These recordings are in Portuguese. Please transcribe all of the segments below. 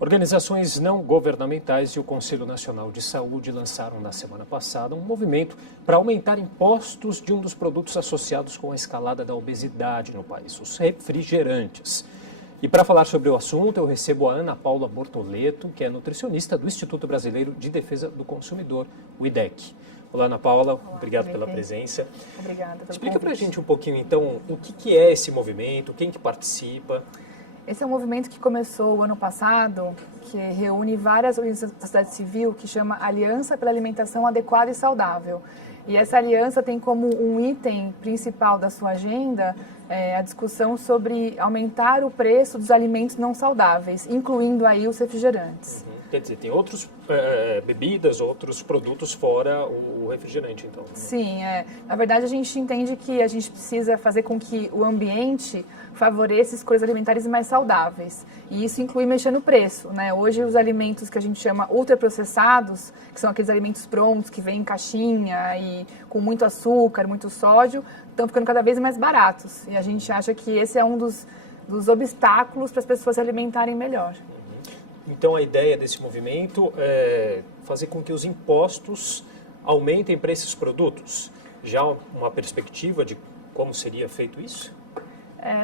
Organizações não governamentais e o Conselho Nacional de Saúde lançaram na semana passada um movimento para aumentar impostos de um dos produtos associados com a escalada da obesidade no país, os refrigerantes. E para falar sobre o assunto, eu recebo a Ana Paula Bortoleto, que é nutricionista do Instituto Brasileiro de Defesa do Consumidor, o IDEC. Olá, Ana Paula. Olá, obrigado Felipe. pela presença. Obrigada pelo Explica para a convite. gente um pouquinho, então, o que é esse movimento, quem que participa? Esse é um movimento que começou o ano passado, que reúne várias organizações da sociedade civil, que chama Aliança pela Alimentação Adequada e Saudável. E essa aliança tem como um item principal da sua agenda a discussão sobre aumentar o preço dos alimentos não saudáveis, incluindo aí os refrigerantes. Quer dizer, tem outras bebidas, outros produtos fora o refrigerante, então. Sim, na verdade a gente entende que a gente precisa fazer com que o ambiente favoreça escolhas alimentares mais saudáveis. E isso inclui mexer no preço, né? Hoje os alimentos que a gente chama ultraprocessados, que são aqueles alimentos prontos que vêm em caixinha e com muito açúcar, muito sódio, estão ficando cada vez mais baratos. E a gente acha que esse é um dos obstáculos para as pessoas se alimentarem melhor. Então, a ideia desse movimento é fazer com que os impostos aumentem para esses produtos. Já uma perspectiva de como seria feito isso?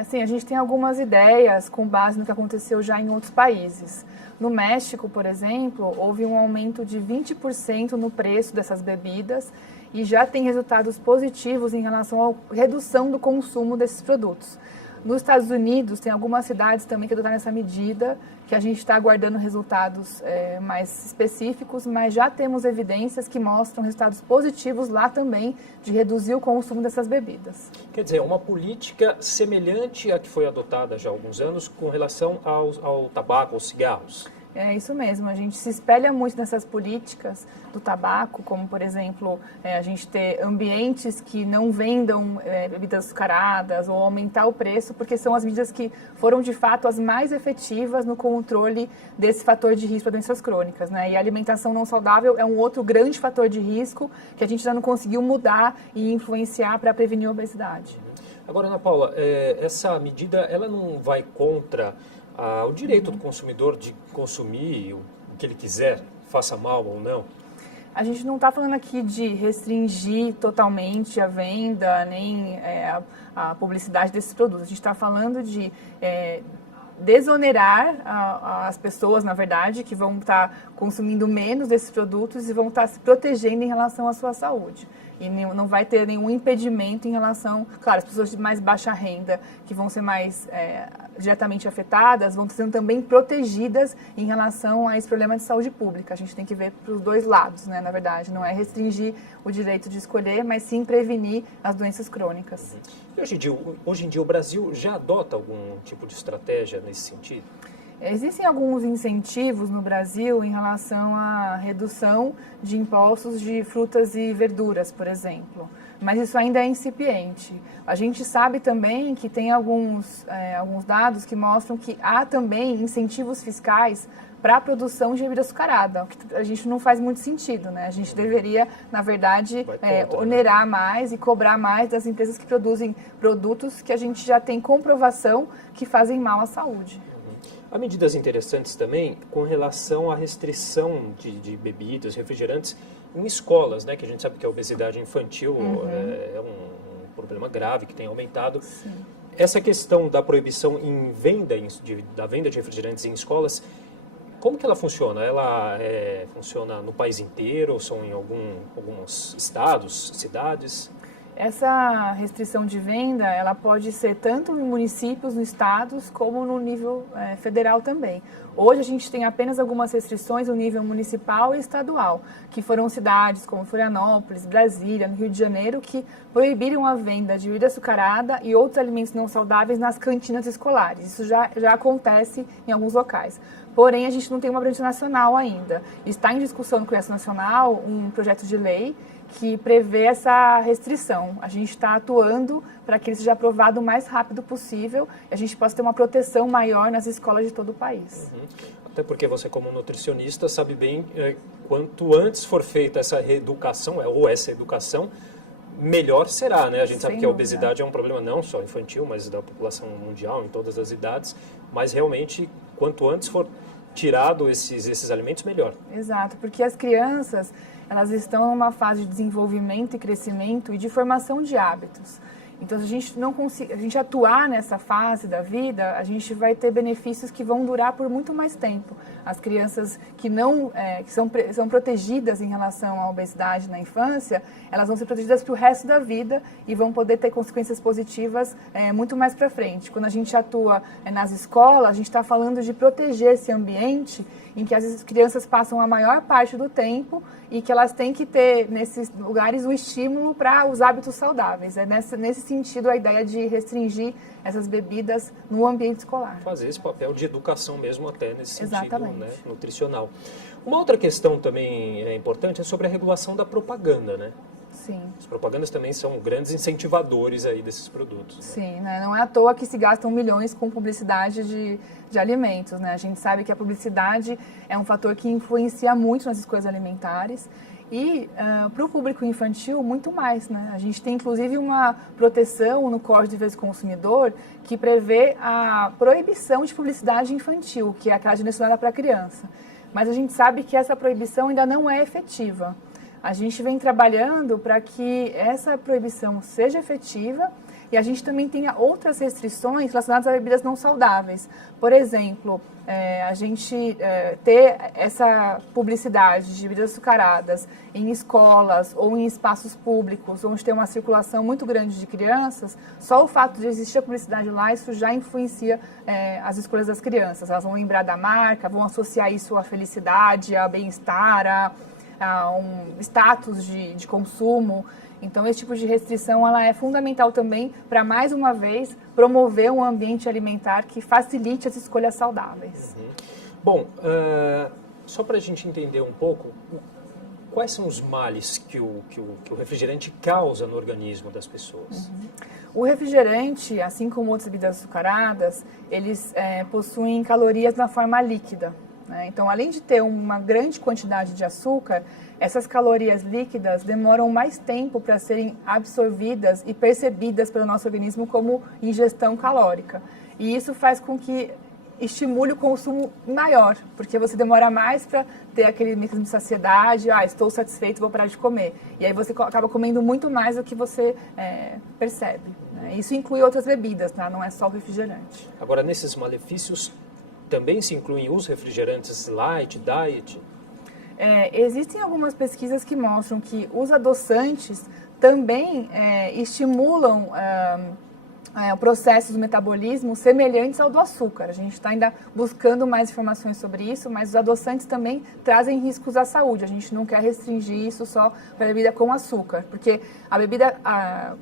Sim, a gente tem algumas ideias com base no que aconteceu já em outros países. No México, por exemplo, houve um aumento de 20% no preço dessas bebidas e já tem resultados positivos em relação à redução do consumo desses produtos. Nos Estados Unidos, tem algumas cidades também que adotaram essa medida, que a gente está aguardando resultados mais específicos, mas já temos evidências que mostram resultados positivos lá também de reduzir o consumo dessas bebidas. Quer dizer, uma política semelhante à que foi adotada já há alguns anos com relação ao tabaco, aos cigarros. É isso mesmo, a gente se espelha muito nessas políticas do tabaco, como, por exemplo, a gente ter ambientes que não vendam bebidas açucaradas ou aumentar o preço, porque são as medidas que foram, de fato, as mais efetivas no controle desse fator de risco para doenças crônicas, né? E a alimentação não saudável é um outro grande fator de risco que a gente já não conseguiu mudar e influenciar para prevenir a obesidade. Agora, Ana Paula, essa medida ela não vai contra o direito do consumidor de consumir o que ele quiser, faça mal ou não? A gente não está falando aqui de restringir totalmente a venda, nem a publicidade desses produtos. A gente está falando de desonerar as pessoas, na verdade, que vão estar consumindo menos desses produtos e vão estar se protegendo em relação à sua saúde. E não vai ter nenhum impedimento em relação, claro, as pessoas de mais baixa renda, que vão ser mais diretamente afetadas, vão sendo também protegidas em relação a esse problema de saúde pública. A gente tem que ver para os dois lados, né, na verdade. Não é restringir o direito de escolher, mas sim prevenir as doenças crônicas. E hoje em dia o Brasil já adota algum tipo de estratégia nesse sentido? Existem alguns incentivos no Brasil em relação à redução de impostos de frutas e verduras, por exemplo, mas isso ainda é incipiente. A gente sabe também que tem alguns dados que mostram que há também incentivos fiscais para a produção de bebida açucarada, o que a gente não faz muito sentido, né? A gente deveria, na verdade, onerar mais e cobrar mais das empresas que produzem produtos que a gente já tem comprovação que fazem mal à saúde. Há medidas interessantes também com relação à restrição de bebidas, refrigerantes em escolas, né? Que a gente sabe que a obesidade infantil é um problema grave que tem aumentado. Sim. Essa questão da proibição da venda de refrigerantes em escolas, como que ela funciona? Ela funciona no país inteiro ou são em alguns estados, cidades? Essa restrição de venda, ela pode ser tanto em municípios, nos estados, como no nível federal também. Hoje a gente tem apenas algumas restrições no nível municipal e estadual, que foram cidades como Florianópolis, Brasília, no Rio de Janeiro, que proibiram a venda de bebida açucarada e outros alimentos não saudáveis nas cantinas escolares. Isso já acontece em alguns locais. Porém, a gente não tem uma abordagem nacional ainda. Está em discussão no Congresso Nacional um projeto de lei que prevê essa restrição. A gente está atuando para que ele seja aprovado o mais rápido possível e a gente possa ter uma proteção maior nas escolas de todo o país. Até porque você, como nutricionista, sabe bem quanto antes for feita essa reeducação, ou essa educação, melhor será, né? A gente sabe que a obesidade é um problema não só infantil, mas da população mundial, em todas as idades, mas realmente, quanto antes for tirado esses alimentos, melhor. Exato, porque as crianças, elas estão em uma fase de desenvolvimento e crescimento e de formação de hábitos. Então, se a gente não conseguir, a gente atuar nessa fase da vida, a gente vai ter benefícios que vão durar por muito mais tempo. As crianças que são protegidas em relação à obesidade na infância, elas vão ser protegidas para o resto da vida e vão poder ter consequências positivas muito mais para frente. Quando a gente atua nas escolas, a gente está falando de proteger esse ambiente em que as crianças passam a maior parte do tempo e que elas têm que ter, nesses lugares, o estímulo para os hábitos saudáveis. É nesse sentido a ideia de restringir essas bebidas no ambiente escolar. Fazer esse papel de educação mesmo até nesse sentido, né, Exatamente. nutricional. Uma outra questão também importante é sobre a regulação da propaganda, né? Sim. As propagandas também são grandes incentivadores aí desses produtos. Né? Sim, né? Não é à toa que se gastam milhões com publicidade de alimentos, né? A gente sabe que a publicidade é um fator que influencia muito nas escolhas alimentares e para o público infantil muito mais, né? A gente tem inclusive uma proteção no Código de Defesa do Consumidor que prevê a proibição de publicidade infantil, que é aquela direcionada para a criança. Mas a gente sabe que essa proibição ainda não é efetiva. A gente vem trabalhando para que essa proibição seja efetiva e a gente também tenha outras restrições relacionadas a bebidas não saudáveis. Por exemplo, a gente ter essa publicidade de bebidas açucaradas em escolas ou em espaços públicos, onde tem uma circulação muito grande de crianças, só o fato de existir a publicidade lá, isso já influencia as escolhas das crianças. Elas vão lembrar da marca, vão associar isso à felicidade, ao bem-estar, a um status de consumo. Então, esse tipo de restrição ela é fundamental também para, mais uma vez, promover um ambiente alimentar que facilite as escolhas saudáveis. Uhum. Bom, só para a gente entender um pouco, quais são os males que o refrigerante causa no organismo das pessoas? Uhum. O refrigerante, assim como outras bebidas açucaradas, eles possuem calorias na forma líquida. Então, além de ter uma grande quantidade de açúcar, essas calorias líquidas demoram mais tempo para serem absorvidas e percebidas pelo nosso organismo como ingestão calórica. E isso faz com que estimule o consumo maior, porque você demora mais para ter aquele mecanismo de saciedade, estou satisfeito, vou parar de comer. E aí você acaba comendo muito mais do que você percebe. Isso inclui outras bebidas, tá? Não é só o refrigerante. Agora, nesses malefícios, também se incluem os refrigerantes light, diet? Existem algumas pesquisas que mostram que os adoçantes também estimulam processos do metabolismo semelhantes ao do açúcar. A gente está ainda buscando mais informações sobre isso, mas os adoçantes também trazem riscos à saúde. A gente não quer restringir isso só para a bebida com açúcar, porque a bebida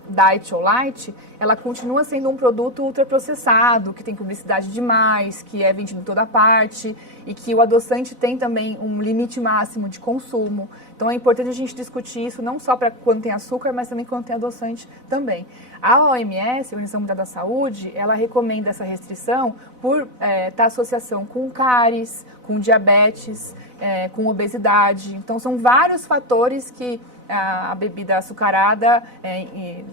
diet ou light, ela continua sendo um produto ultraprocessado, que tem publicidade demais, que é vendido em toda parte, e que o adoçante tem também um limite máximo de consumo. Então é importante a gente discutir isso não só para quando tem açúcar, mas também quando tem adoçante também. A OMS, a Organização Mundial da Saúde, ela recomenda essa restrição por estar associação com cáries, com diabetes, com obesidade. Então são vários fatores que a bebida açucarada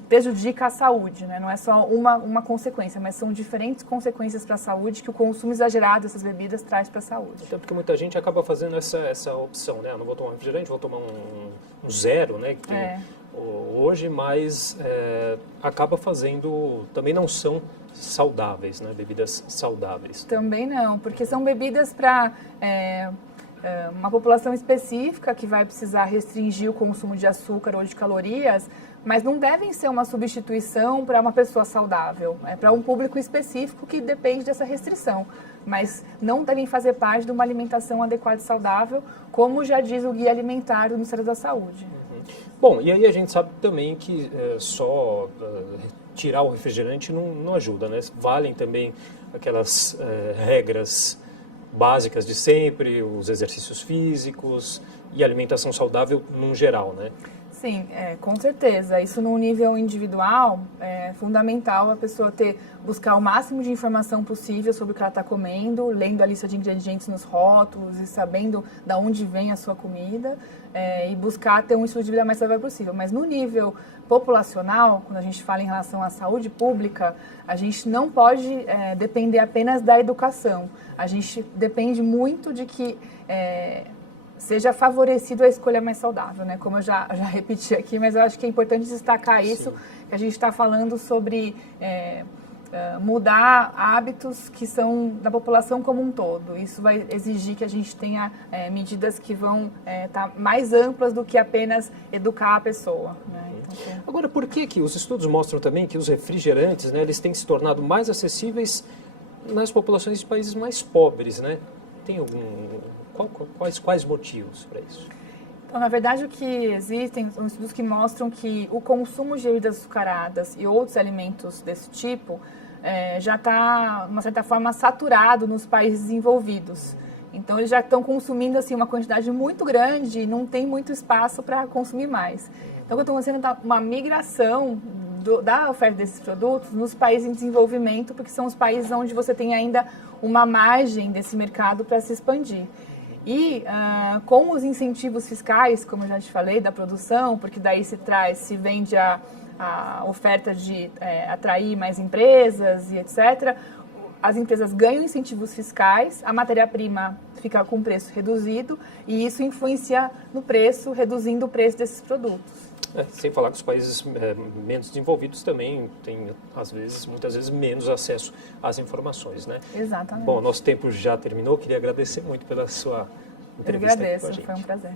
prejudica a saúde, né? Não é só uma consequência, mas são diferentes consequências para a saúde que o consumo exagerado dessas bebidas traz para a saúde. Até porque muita gente acaba fazendo essa opção, né? Eu não vou tomar refrigerante, vou tomar um zero, né? Que hoje, mas acaba fazendo, também não são saudáveis, né? Bebidas saudáveis. Também não, porque são bebidas para uma população específica que vai precisar restringir o consumo de açúcar ou de calorias, mas não devem ser uma substituição para uma pessoa saudável. É para um público específico que depende dessa restrição, mas não devem fazer parte de uma alimentação adequada e saudável, como já diz o Guia Alimentar do Ministério da Saúde. Uhum. Bom, e aí a gente sabe também que só tirar o refrigerante não ajuda, né? Valem também aquelas regras básicas de sempre, os exercícios físicos e alimentação saudável num geral, né? Sim, com certeza. Isso no nível individual é fundamental a pessoa buscar o máximo de informação possível sobre o que ela está comendo, lendo a lista de ingredientes nos rótulos e sabendo de onde vem a sua comida, e buscar ter um estilo de vida mais saudável possível. Mas no nível populacional, quando a gente fala em relação à saúde pública, a gente não pode depender apenas da educação. A gente depende muito de que seja favorecido a escolha mais saudável, né? Como eu já repeti aqui, mas eu acho que é importante destacar isso, que a gente está falando sobre mudar hábitos que são da população como um todo. Isso vai exigir que a gente tenha medidas que vão estar mais amplas do que apenas educar a pessoa, né? Então, agora, por que os estudos mostram também que os refrigerantes, né, eles têm se tornado mais acessíveis nas populações de países mais pobres, né? Tem quais motivos para isso? Então, na verdade, o que existem são estudos que mostram que o consumo de bebidas açucaradas e outros alimentos desse tipo já está, de uma certa forma, saturado nos países desenvolvidos. Então, eles já estão consumindo assim, uma quantidade muito grande e não tem muito espaço para consumir mais. Então, o que eu estou acontecendo é uma migração da oferta desses produtos nos países em desenvolvimento, porque são os países onde você tem ainda uma margem desse mercado para se expandir. E com os incentivos fiscais, como eu já te falei, da produção, porque daí se vende a oferta de atrair mais empresas e etc., as empresas ganham incentivos fiscais, a matéria-prima fica com preço reduzido e isso influencia no preço, reduzindo o preço desses produtos. Sem falar que os países menos desenvolvidos também têm, muitas vezes, menos acesso às informações, né? Exatamente. Bom, nosso tempo já terminou. Queria agradecer muito pela sua entrevista aqui com a gente. Foi um prazer.